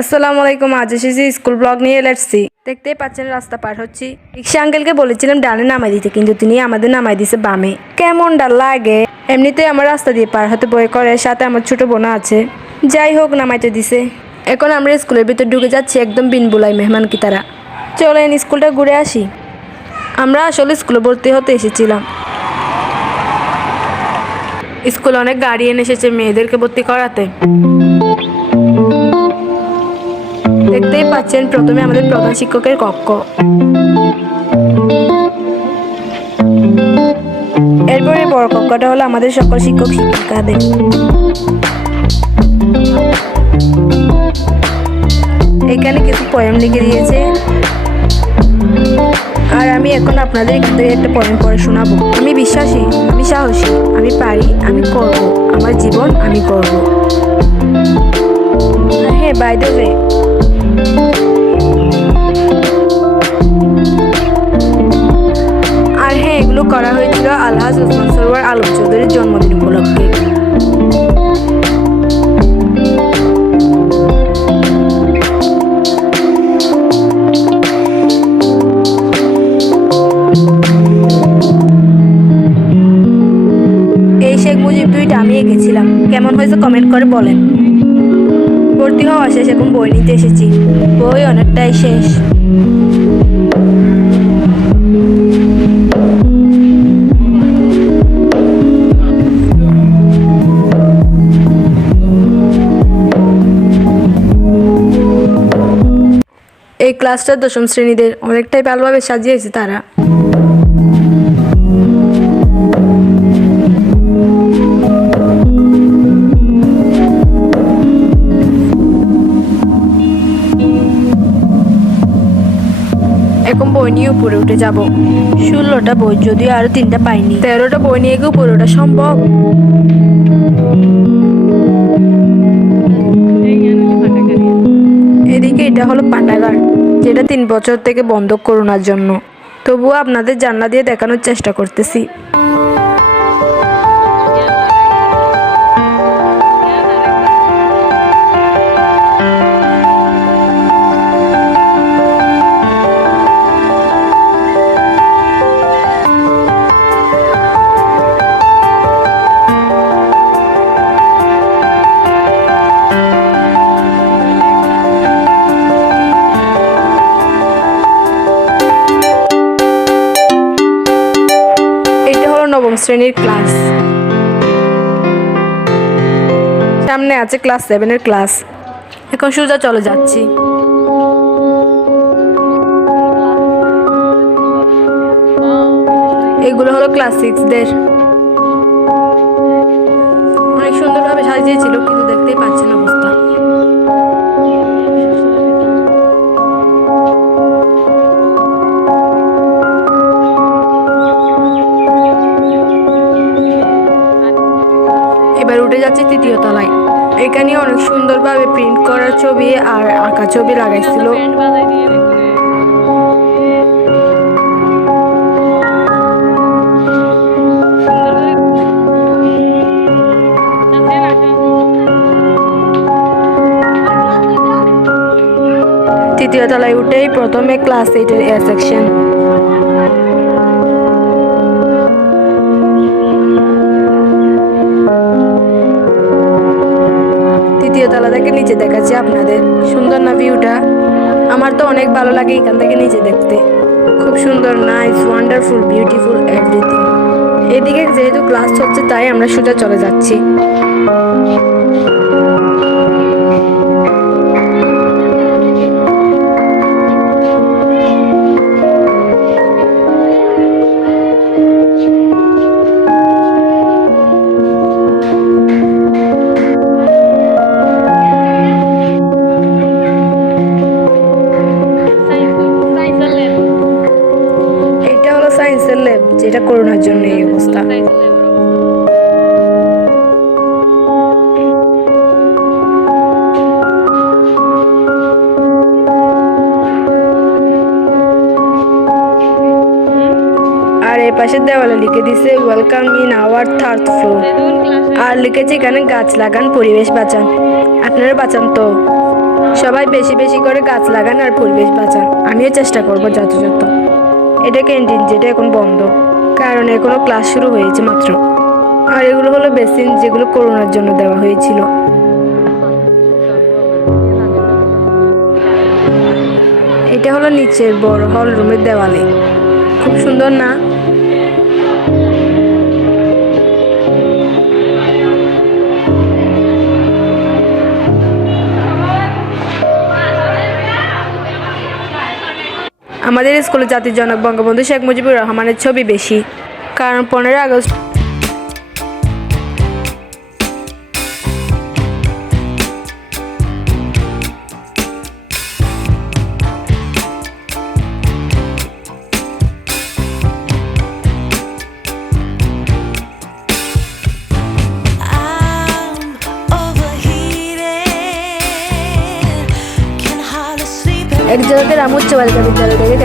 আসসালামু আলাইকুম। আজ এসেছি স্কুল ব্লগ নিয়ে। Let's see. দেখতেই পাচ্ছেন রাস্তা পার হচ্ছি। রিক্সা আঙ্কেলকে বলেছিলাম ডানে নামাই দিতে, কিন্তু তিনি আমাদের নামাই দিছে বামে। কেমন ডাল লাগে। এমনিতেই আমার রাস্তা দিয়ে পার হতে ভয় করে, সাথে আমার ছোট বোনা আছে। যাই হোক, নামাইতে দিছে। এখন আমরা স্কুলের ভিতর ঢুকে যাচ্ছি, একদম বিন বুলাই মেহমান কি তারা। চলেন স্কুলটা ঘুরে আসি। আমরা আসলে স্কুলে ভর্তি হতে এসেছিলাম। স্কুলে অনেক গার্ডিয়ান এসেছে মেয়েদেরকে ভর্তি করাতে। দেখতেই পাচ্ছেন প্রথমে আমাদের প্রধান শিক্ষকের কক্ষ, এরপরে বড় কক্ষটা হলো আমাদের সকল শিক্ষক শিক্ষিকাদের। এখানে কিছু পোয়েম লিখে দিয়েছে, আর আমি এখন আপনাদের একটা পোয়েম পড়ে শোনাবো। আমি বিশ্বাসী, আমি সাহসী, আমি পারি, আমি করব, আমার জীবন আমি করব। হ্যাঁ, বাই দ্য ওয়ে, আর হ্যাঁ, এগুলো করা হয়েছিল আলহাজ ওসমান সরোয়ার আলম চৌধুরীর জন্মদিন উপলক্ষে। এই শেখ মুজিব দুইটা আমি এঁকেছিলাম। কেমন হয়েছে কমেন্ট করে বলেন। ভর্তি হওয়া শেষ, এখন বই নিতে এসেছি। বই অনেকটাই শেষ। এই ক্লাসটা দশম শ্রেণীদের, অনেকটাই ভালোভাবে সাজিয়েছে তারা। এখন বই নিয়ে উপরে উঠে যাব। 16টা বই, যদিও আরো 3টা পাইনি। 13টা বই নিয়ে গিয়ে উপরে ওঠা সম্ভব? এদিকে এটা হলো পাঠাগার, যেটা 3 বছর থেকে বন্ধ করোনার জন্য। তবুও আপনাদের জানলা দিয়ে দেখানোর চেষ্টা করতেছি। নবম শ্রেণীর ক্লাস, সামনে আছে ক্লাস 7-এর ক্লাস। এখন সোজা চলে যাচ্ছি। এগুলো হলো ক্লাস 6-দের। অনেক সুন্দরভাবে সাজিয়েছিল, কিন্তু দেখতেই পাচ্ছেন অবস্থা। এবার উঠে যাচ্ছে 3য় তলায়। এখানে অনেক সুন্দরভাবে প্রিন্ট করা ছবি আর আঁকা ছবি লাগাইছিল। তৃতীয় তলায় উঠেই প্রথমে ক্লাস 8-এর এ সেকশন। তৃতীয় তলা থেকে নিচে দেখাচ্ছি আপনাদের। সুন্দর না ভিউটা? আমার তো অনেক ভালো লাগে এখান থেকে নিচে দেখতে। খুব সুন্দর, নাইস, ওয়ান্ডারফুল, বিউটিফুল এভরিথিং। এদিকে যেহেতু ক্লাস হচ্ছে, তাই আমরা সোজা চলে যাচ্ছি। সায়েন্সের ল্যাব, যেটা করোনার জন্য এই অবস্থা। আর এই পাশের দেওয়ালে লিখে দিছে welcome in our 3rd floor. আর লিখেছে এখানে গাছ লাগান, পরিবেশ বাঁচান। আপনারা বাঁচান তো? সবাই বেশি বেশি করে গাছ লাগান আর পরিবেশ বাঁচান। আমিও চেষ্টা করব যথাযথ। এটা ক্যান্টিন, যেটা এখন বন্ধ, কারণ এখনো ক্লাস শুরু হয়েছে মাত্র। আর এগুলো হলো বেসিন, যেগুলো করোনার জন্য দেওয়া হয়েছিল। এটা হলো নিচের বড় হল রুমের দেওয়ালে। খুব সুন্দর না? আমাদের স্কুলে জাতির জনক বঙ্গবন্ধু শেখ মুজিবুর রহমানের ছবি বেশি, কারণ 15 August I'm overheated, can hardly sleep. এক জায়গাতে রামুচ্চ বালিকা বিদ্যালয় থেকে